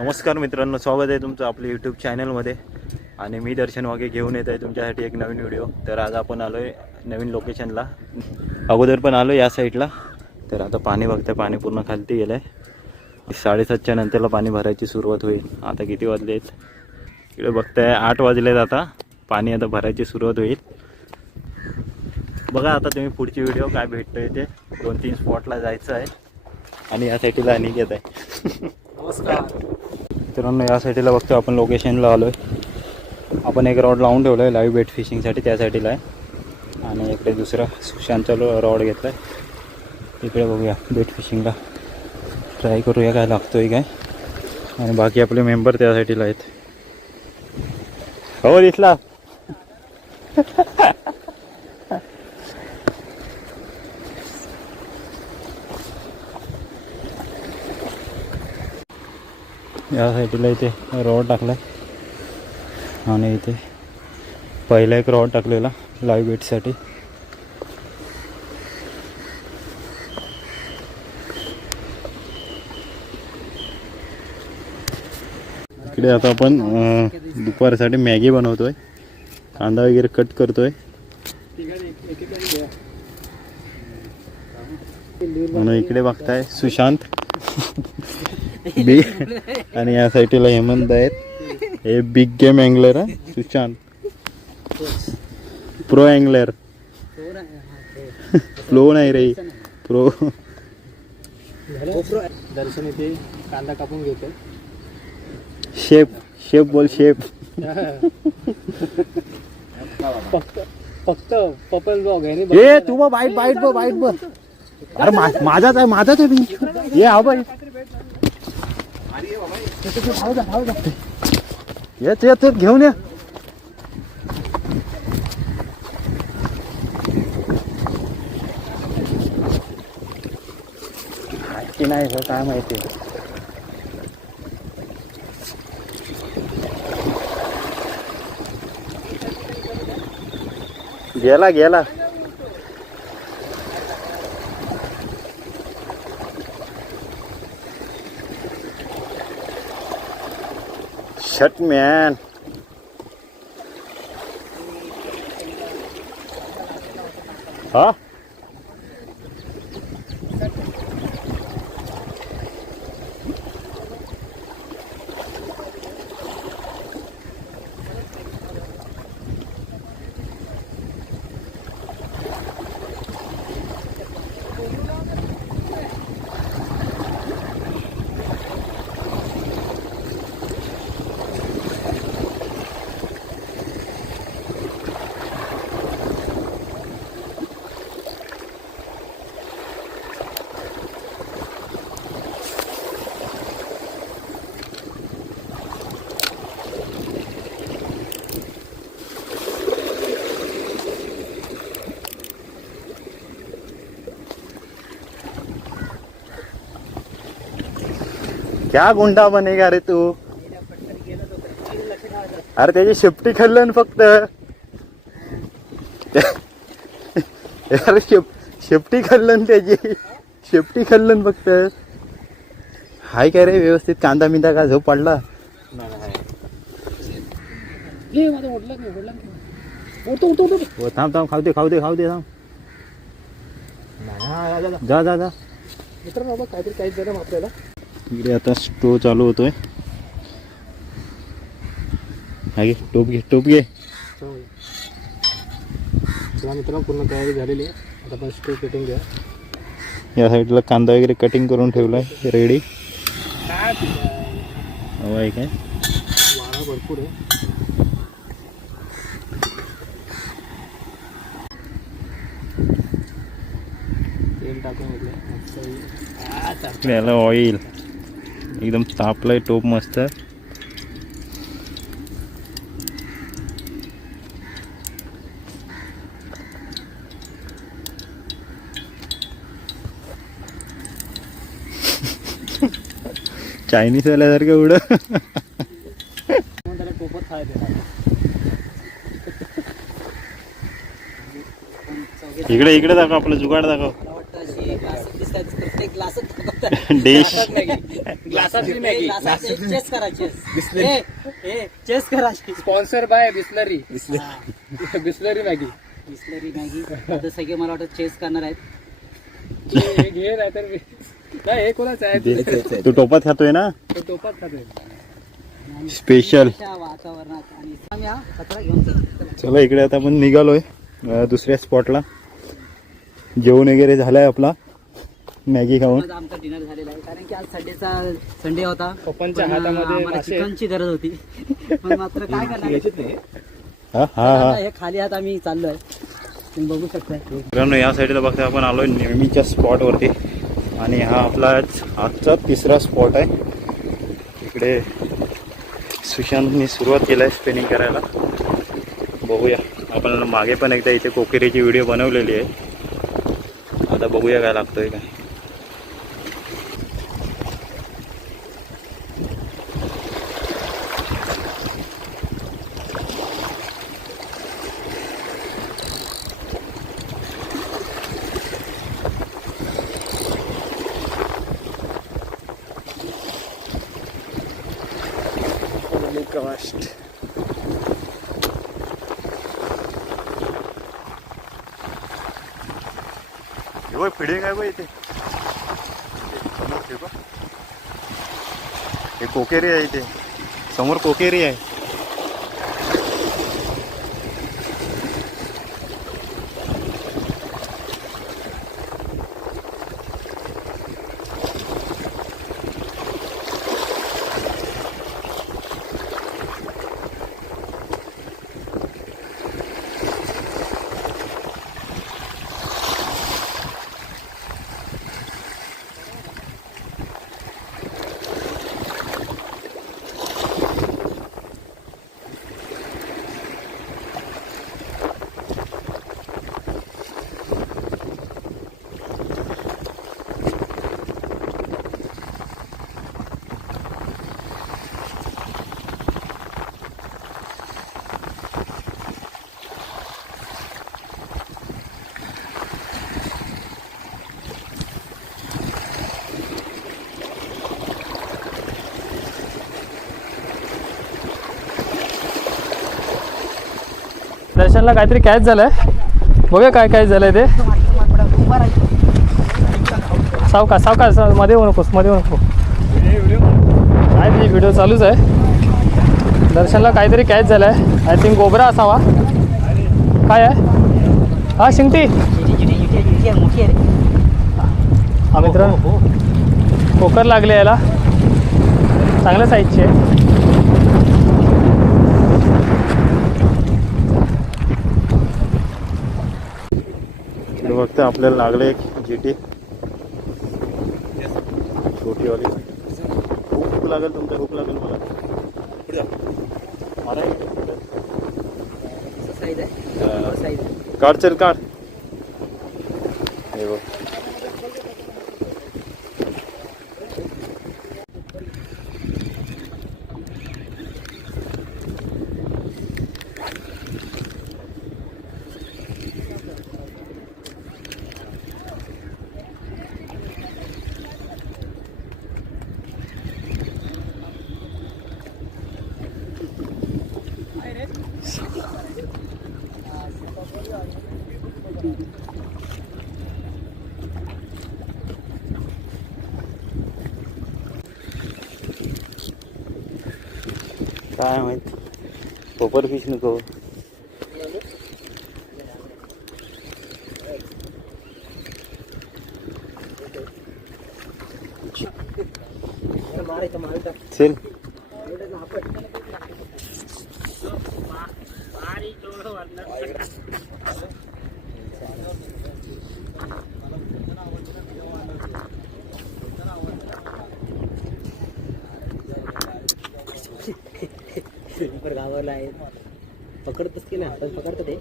नमस्कार मित्रांनो, स्वागत आहे तुमचं आपल्या यूट्यूब चॅनलमध्ये. आणि मी दर्शन वागे घेऊन येत आहे तुमच्यासाठी एक नवीन व्हिडिओ. तर आज आपण आलो आहे नवीन लोकेशनला. अगोदर पण आलो या साईडला. तर आता पाणी बघताय, पाणी पूर्ण खालती गेलं आहे. 7:30च्या नंतरला पाणी भरायची सुरुवात होईल. आता किती वाजले आहेत इकडे बघताय, 8 वाजलेत. आता पाणी आता भरायची सुरुवात होईल. बघा आता तुम्ही पुढची व्हिडिओ काय भेटतोय ते. 2-3 स्पॉटला जायचं आहे आणि या साईडला निघत आहे. नमस्कार मित्रांनो, या साईडला बघतो आपण लोकेशनला आलो आहे. आपण एक रॉड लावून ठेवला आहे लाईव्ह बेट फिशिंगसाठी, त्या साईडला आहे. आणि इकडे दुसरा सुशांतचा रॉड घेतला आहे. इकडे बघूया बेट फिशिंगला ट्राय करूया काय लागतोय काय. आणि बाकी आपले मेंबर त्या साईडला आहेत. हो दिसला. या साईडला इथे रॉड टाकला आहे. आणि इथे पहिला एक रॉड टाकलेला लाईव्ह बेटसाठी. इकडे आता आपण दुपारसाठी मॅगी बनवतोय. कांदा वगैरे कट करतोय. म्हणून इकडे बघताय सुशांत आणि या साईडला हेमंत आहेत. हे बिग गेम अँगलर आहे सुशांत. Pro angler. फ्लो नाही रे, प्रो. दर्शन इथे कांदा कापून घेतो. शेप बोल, शेप. फक्त पपल ब्लॉग आहे. ए तू मग बाईट बघ. अरे माझाच आहे. ये हा बाई. येत घेऊन या. की नाही हो, काय माहिती. गेला. Shut man. हा क्या गुंडा बनेगा रे तू. अरे त्याची शेपटी खाल्लं फक्त. अरे शेपटी खाल्लं त्याची. शेपटी खाल्लं फक्त. हाय काय रे व्यवस्थित. कांदा मिंदा का झोप पडला. थांब खाऊ दे थांब. जा. मित्रांनो बाबा काहीतरी काहीच जरा आपल्याला. इकडे आता स्टो चालू होतोय. टोप घे. चला मित्रांनो, पूर्ण तयारी झालेली आहे. आता आपण स्टो कटिंग घ्या. या साईडला कांदा वगैरे कटिंग करून ठेवलाय रेडी. हवा आहे काय. वारा भरपूर आहे. तेल टाकून घेतलं. याला ऑइल एकदम तापलाय. टोप मस्त. चायनीज वाल्यासारखं उड. त्याला टोपत खायचं. इकडे दाखव, आपलं जुगाड दाखव. प्रत्येक ग्लास डिश ग्लासातली मॅगी चेस करा चेस करा sponsor by Bisleri Bisleri Maggi Bisleri Maggi आता सगळे मला वाटतं चेस करणार आहेत. हे घे नाहीतर नाही हे कोणाच आहे तू टोपात खातोय ना तो टोपात खातोय. स्पेशल. अशा वातावरणात आणि आम्ही हा कचरा घेऊन जाऊ. चला इकडे आता आपण निघालोय दुसऱ्या स्पॉटला. जेवण वगैरे झालाय आपला, मॅगी खाऊन. आज आमचा डिनर झालेला आहे कारण की आज संडे होता. पप्पांच्या पण, हातामध्ये आम्हाला मासे. चिकनची गरज होती पण मात्र काय करणार. हा हा हा. हे खाली हात आम्ही चाललोय, तुम्ही बघू शकता. मित्रांनो या साईडला बघता आपण आलोय नेहमीच्या स्पॉटवरती आणि हा आपला आजचा तिसरा स्पॉट आहे. इकडे सुशांतनी सुरुवात केली आहे स्पिनिंग करायला. बघूया, आपण मागे पण एकदा इथे कोकेरीची व्हिडिओ बनवलेली आहे. आता बघूया काय लागतोय काय. फिडिंग आहे बघ इथे समोर. ते बघ हे कोकेरी आहे, इथे समोर कोकेरी आहे. दर्शनला काहीतरी कॅच झालंय, बघूया काय कॅच झालंय ते. सावकाश सावकाश, मध्ये येऊ नकोस, मध्ये येऊ नको. काय ती व्हिडिओ चालूच आहे. दर्शनला काहीतरी कॅच झालाय, आय थिंक गोबरा असावा. काय आहे हा शिंगटी? हा मित्रांनो कोकर लागले याला, चांगल्या साईजचे. फक्त आपल्याला लागलं एक GT छोटीवाली. हुक लागेल तुमचा, हुक लागेल मला. काढ चल काढ. हे बघ काय माहित. पोपर फिश नको. चल गावाला आहे, पकडतच की नाही, आपण पकडतो ते.